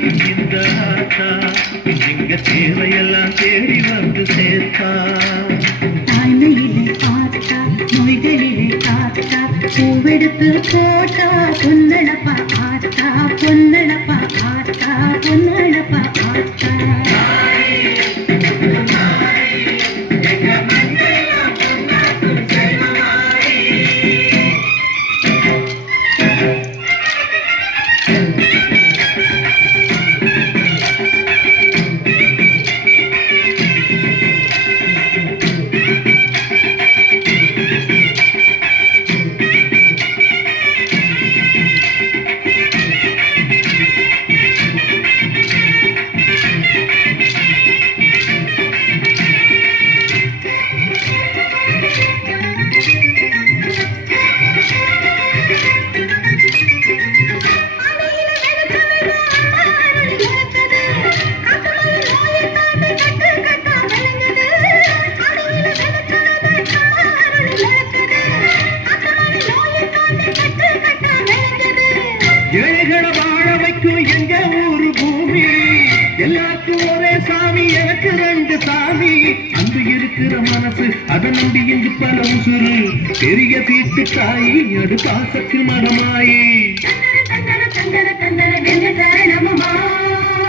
இந்த ஆத்தா எங்க தேவையெல்லாம் தேடி வந்து சேர்த்தா. தாய்மையிலே பார்த்தா நோய்களிலே காத்தா பூவெடுத்து போட்டா பொன்னழப்பா ஆத்தா பொன்னழப்பா ஆத்தா பொன்னழப்பா ஆத்தா. ஏழைகளை வாழ வைக்கும் எங்க ஊரு பூமி, எல்லாருக்கும் ஒரே சாமி எனக்கு ரெண்டு சாமி. அன்பு இருக்கிற மனசு அதை நம்பி இங்கு பல உசுறு, பெரிய வீட்டு தாயி அது பாசத்தில் மகமாயி.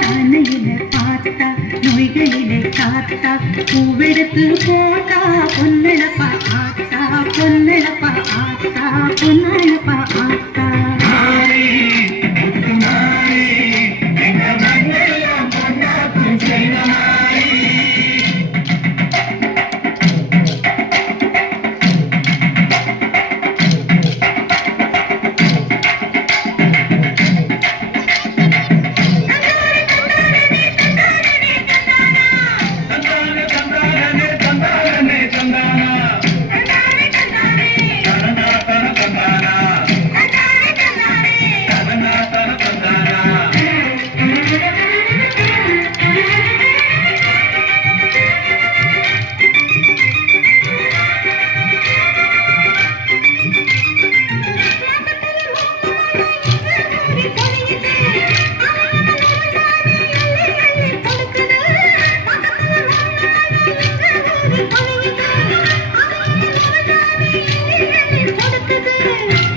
தானையில பார்த்தா நோய்களிலே காத்தா பூவெடுத்து போட்டா பொன்னழப்பா ஆத்தா பொன்னழப்பா ஆத்தா பொன்னழப்பா ஆத்தா.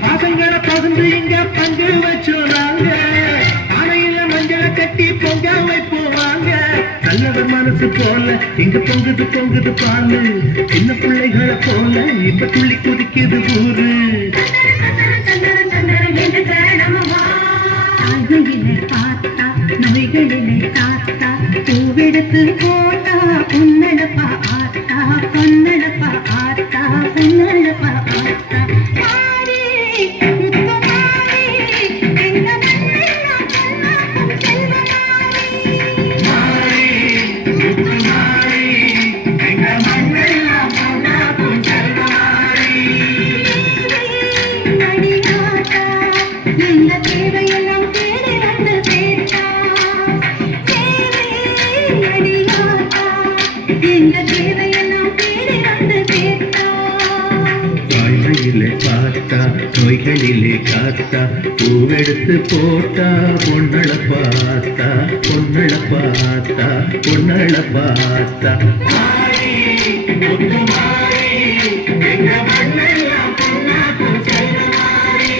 பாசங்களை பகிர்ந்து இங்க பங்கு வச்சுறாங்க, அணையில மஞ்சளை கட்டி பொங்க வைப்போவாங்க. நல்லவர் மனசு போல இங்க பொங்குது பொங்குது பாலு, சின்ன பிள்ளைகளை போல இப்ப துள்ளி குதிக்குது ஊரு. தாய்மையிலே பார்த்தா நோய்களிலே காத்தா பூவெடுத்து போட்டா பொன்னழப்பா ஆத்தா பொன்னழப்பா ஆத்தா பொன்னழப்பா ஆத்தா. மாறி முத்துமாரி எங்க மண்ணெல்லாம் பொன்னாக்கும் செல்வமாரி. மாறி முத்துமாரி எங்க மண்ணெல்லாம் பொன்னாக்கும் செல்வமாரி. அடியாத்தா எங்க தேவையெல்லாம் தேடி வந்து சேர்த்தா. அடியாத்தா எங்க தேவையெல்லாம் தேடி வந்து சேர்த்தா. தாய்மையிலே பார்த்தா நோய்களிலே காத்தா பூவெடுத்து போட்டா பொன்னழப்பாத்தா பொன்னழப்பாத்தா பொன்னழப்பாத்தா. மாறி முத்துமாரி எங்க மண்ணெல்லாம் பொன்னாக்கும் செல்வமாரி.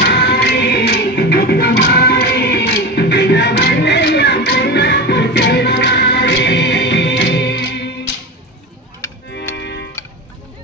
மாறி முத்துமாரி எங்க மண்ணெல்லாம்